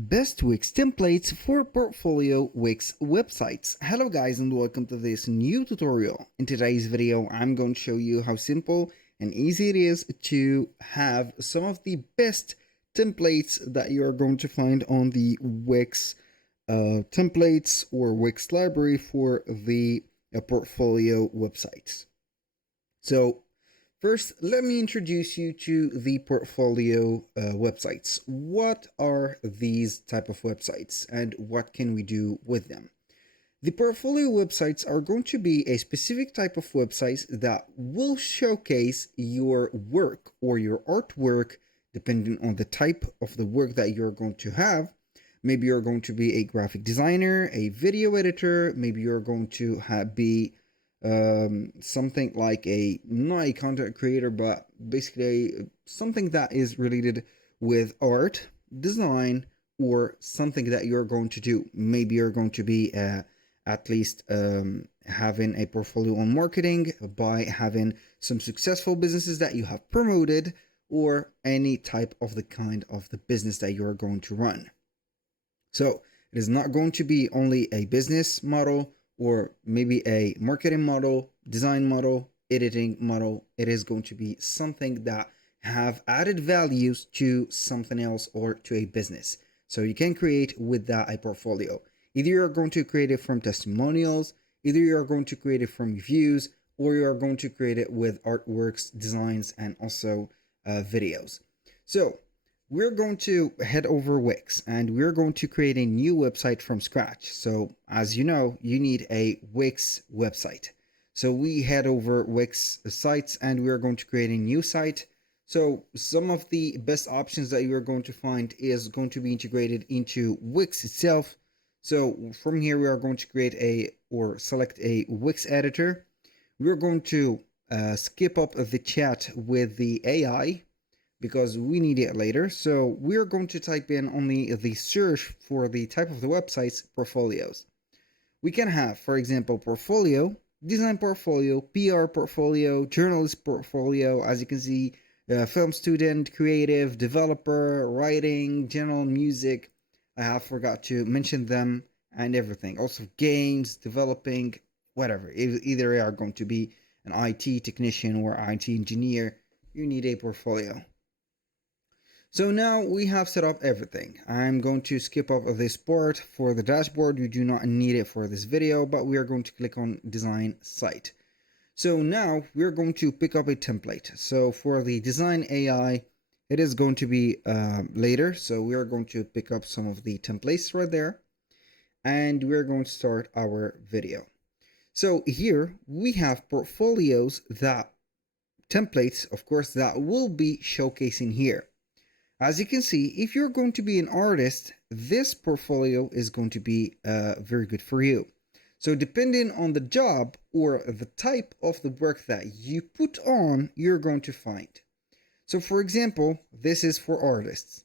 Best Wix templates for portfolio Wix websites. Hello guys and welcome to this new tutorial. In today's video I'm going to show you how simple and easy it is to have some of the best templates that you are going to find on the Wix templates or Wix library for the portfolio websites. So first, let me introduce you to the portfolio websites. What are these type of websites and what can we do with them? The portfolio websites are going to be a specific type of websites that will showcase your work or your artwork depending on the type of the work that you're going to have. Maybe you're going to be a graphic designer, a video editor, maybe you're going to be something like not a content creator, but basically something that is related with art, design, or something that you're going to do. Maybe you're going to be at least having a portfolio on marketing by having some successful businesses that you have promoted, or any type of the kind of the business that you're going to run. So it is not going to be only a business model or maybe a marketing model, design model, editing model. It is going to be something that have added values to something else or to a business. So you can create with that a portfolio. Either you're going to create it from testimonials, either you're going to create it from reviews, or you're going to create it with artworks, designs, and also videos. So we're going to head over Wix and we're going to create a new website from scratch. So as you know, you need a Wix website. So we head over Wix sites and we're going to create a new site. So some of the best options that you're going to find is going to be integrated into Wix itself. So from here, we are going to create or select a Wix editor. We're going to skip up the chat with the AI because we need it later. So we're going to type in only the search for the type of the website's portfolios. We can have, for example, portfolio, design portfolio, PR portfolio, journalist portfolio, as you can see, film student, creative, developer, writing, general music. I have forgot to mention them and everything. Also games, developing, whatever. Either they are going to be an IT technician or IT engineer, you need a portfolio. So now we have set up everything. I'm going to skip off this part for the dashboard. You do not need it for this video, but we are going to click on design site. So now we're going to pick up a template. So for the design AI, it is going to be later. So we are going to pick up some of the templates right there. And we're going to start our video. So here we have portfolios that templates, of course, that will be showcasing here. As you can see, if you're going to be an artist, this portfolio is going to be very good for you. So depending on the job or the type of the work that you put on, you're going to find. So for example, this is for artists.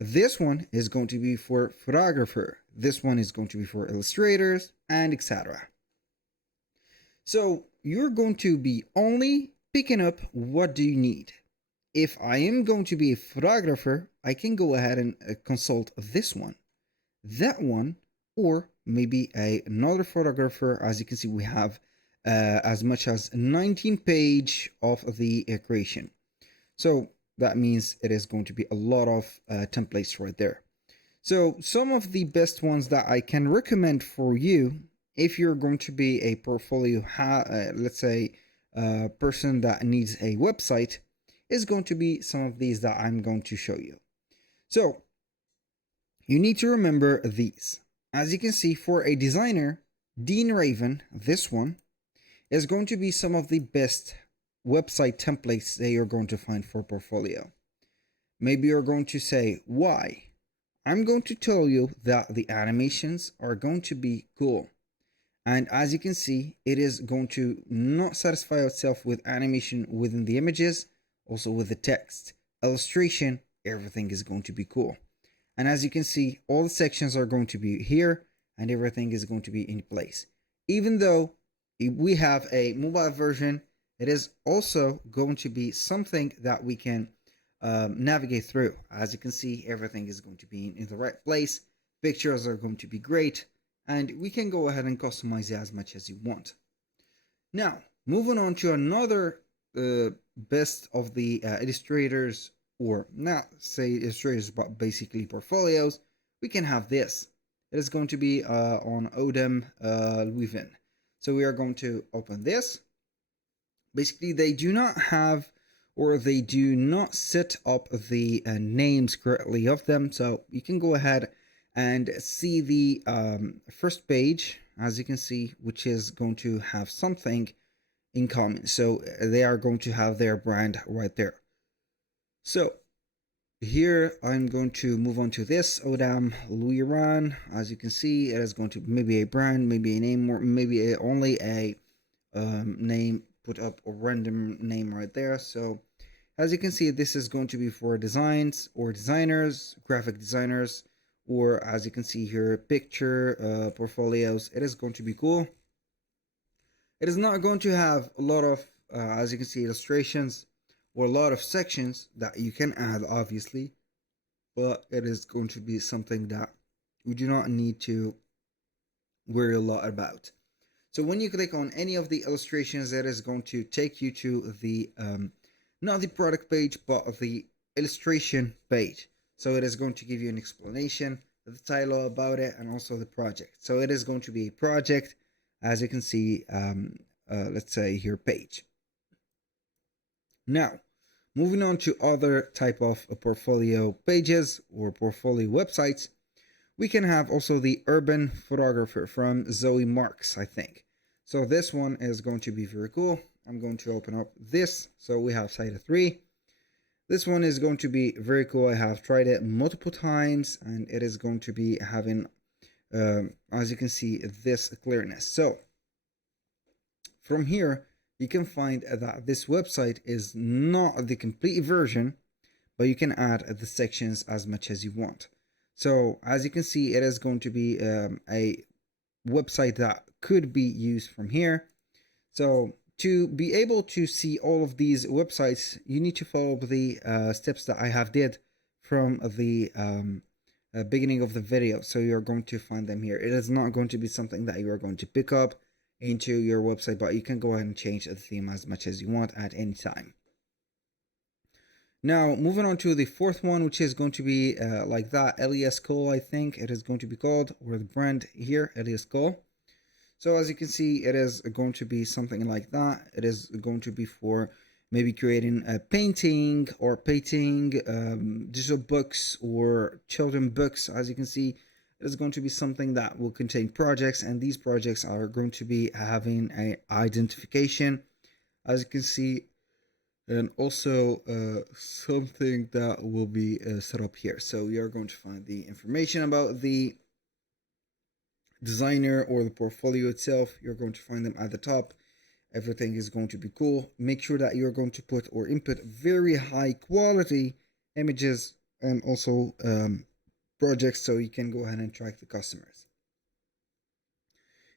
This one is going to be for photographer. This one is going to be for illustrators and etc. So you're going to be only picking up what do you need. If I am going to be a photographer, I can go ahead and consult this one, that one, or maybe another photographer. As you can see, we have as much as 19 pages of the creation. So that means it is going to be a lot of templates right there. So some of the best ones that I can recommend for you, if you're going to be a portfolio, let's say person that needs a website, is going to be some of these that I'm going to show you. So you need to remember these. As you can see, for a designer, Dean Raven, this one, is going to be some of the best website templates that you're going to find for portfolio. Maybe you're going to say, why? I'm going to tell you that the animations are going to be cool. And as you can see, it is going to not satisfy itself with animation within the images, also with the text, illustration, everything is going to be cool. And as you can see, all the sections are going to be here and everything is going to be in place. Even though we have a mobile version, it is also going to be something that we can navigate through. As you can see, everything is going to be in the right place. Pictures are going to be great, and we can go ahead and customize it as much as you want. Now, moving on to another best of the illustrators, or not say illustrators, but basically portfolios, we can have this. It is going to be on Odem Louis Vuitton. So we are going to open this. Basically, they do not have, or they do not set up the names correctly of them. So you can go ahead and see the first page, as you can see, which is going to have something in common. So they are going to have their brand right there. So here I'm going to move on to this Odem Louis Vuitton. As you can see, it is going to maybe a brand, maybe a name, or maybe only a name, put up a random name right there. So as you can see, this is going to be for designs or designers, graphic designers, or as you can see here, picture portfolios. It is going to be cool. It is not going to have a lot of, as you can see, illustrations or a lot of sections that you can add, obviously, but it is going to be something that you do not need to worry a lot about. So when you click on any of the illustrations, it is going to take you to the, not the product page, but the illustration page. So it is going to give you an explanation, the title about it, and also the project. So it is going to be a project, as you can see, let's say here, page. Now, moving on to other type of portfolio pages or portfolio websites, we can have also the urban photographer from Zoe Marks, I think. So this one is going to be very cool. I'm going to open up this. So we have site 3. This one is going to be very cool. I have tried it multiple times, and it is going to be having, as you can see, this clearness. So from here, you can find that this website is not the complete version, but you can add the sections as much as you want. So as you can see, it is going to be a website that could be used from here. So to be able to see all of these websites, you need to follow the steps that I have did from the beginning of the video. So you're going to find them here. It is not going to be something that you are going to pick up into your website, but you can go ahead and change the theme as much as you want at any time. Now, moving on to the fourth one, which is going to be like that, Elias Cole, I think it is going to be called, or the brand here, Elias Cole. So as you can see, it is going to be something like that. It is going to be for maybe creating a painting or painting, digital books or children books. As you can see, it is going to be something that will contain projects, and these projects are going to be having an identification, as you can see, and also something that will be set up here. So we are going to find the information about the designer or the portfolio itself. You're going to find them at the top. Everything is going to be cool. Make sure that you're going to put or input very high quality images and also projects, so you can go ahead and track the customers.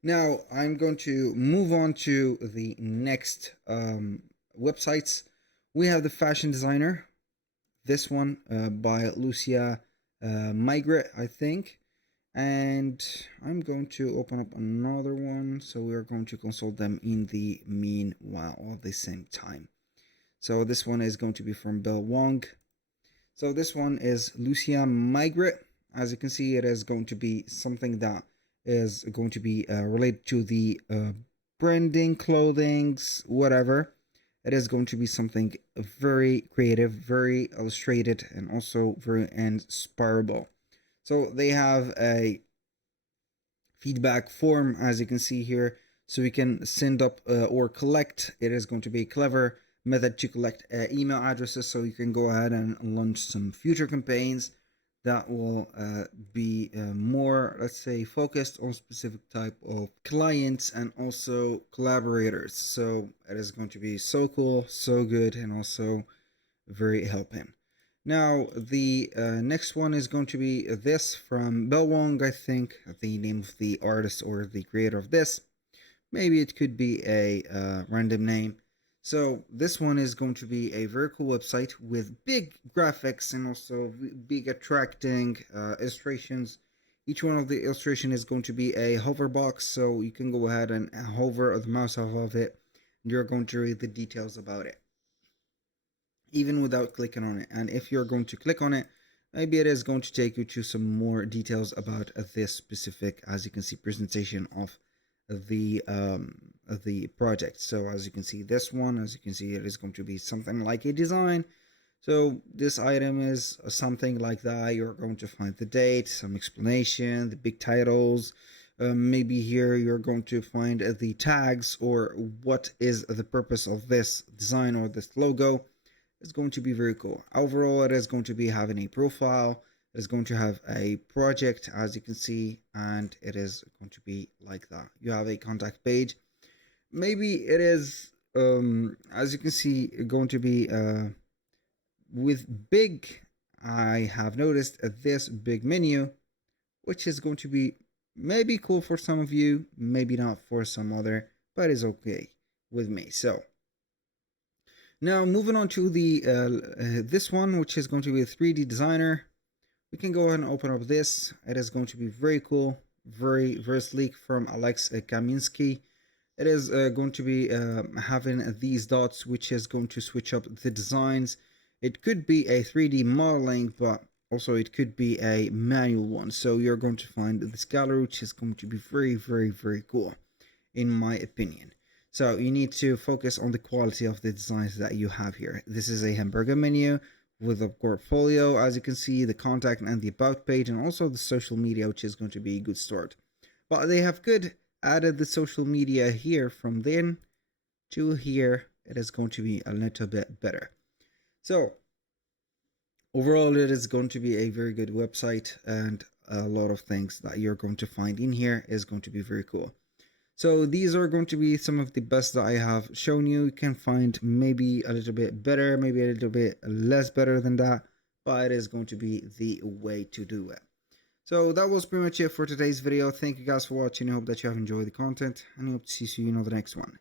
Now I'm going to move on to the next websites. We have the fashion designer, this one by Lucia Maigret, I think. And I'm going to open up another one, so we are going to consult them in the meanwhile at the same time. So this one is going to be from Bell Wong. So this one is Lucia Maigret. As you can see, it is going to be something that is going to be related to the branding, clothings, whatever. It is going to be something very creative, very illustrated, and also very inspirable. So they have a feedback form, as you can see here, so we can send up or collect. It is going to be a clever method to collect email addresses, so you can go ahead and launch some future campaigns that will be more, let's say, focused on specific type of clients and also collaborators. So it is going to be so cool, so good, and also very helping. Now, the next one is going to be this from Bell Wong, I think, the name of the artist or the creator of this. Maybe it could be a random name. So this one is going to be a very cool website with big graphics and also big attracting illustrations. Each one of the illustration is going to be a hover box, so you can go ahead and hover the mouse off of it, and you're going to read the details about it, even without clicking on it. And if you're going to click on it, maybe it is going to take you to some more details about this specific, as you can see, presentation of the project. So as you can see, this one, as you can see, it is going to be something like a design. So this item is something like that. You're going to find the date, some explanation, the big titles. Maybe here you're going to find the tags or what is the purpose of this design or this logo. It's going to be very cool. Overall, it is going to be having a profile. It is going to have a project, as you can see, and it is going to be like that. You have a contact page. Maybe it is, as you can see, going to be with big. I have noticed this big menu, which is going to be maybe cool for some of you, maybe not for some other, but it's okay with me. So now moving on to the this one, which is going to be a 3D designer. We can go ahead and open up this. It is going to be very cool, very sleek, from Alex Kaminsky. It is going to be having these dots, which is going to switch up the designs. It could be a 3D modeling, but also it could be a manual one. So you're going to find this gallery, which is going to be very cool, in my opinion. So you need to focus on the quality of the designs that you have here. This is a hamburger menu with a portfolio, as you can see, the contact and the about page, and also the social media, which is going to be a good start. But they have added the social media here. From then to here, it is going to be a little bit better. So overall, it is going to be a very good website, and a lot of things that you're going to find in here is going to be very cool. So these are going to be some of the best that I have shown you. You can find maybe a little bit better, maybe a little bit less better than that, but it is going to be the way to do it. So that was pretty much it for today's video. Thank you guys for watching. I hope that you have enjoyed the content, and I hope to see you in the next one.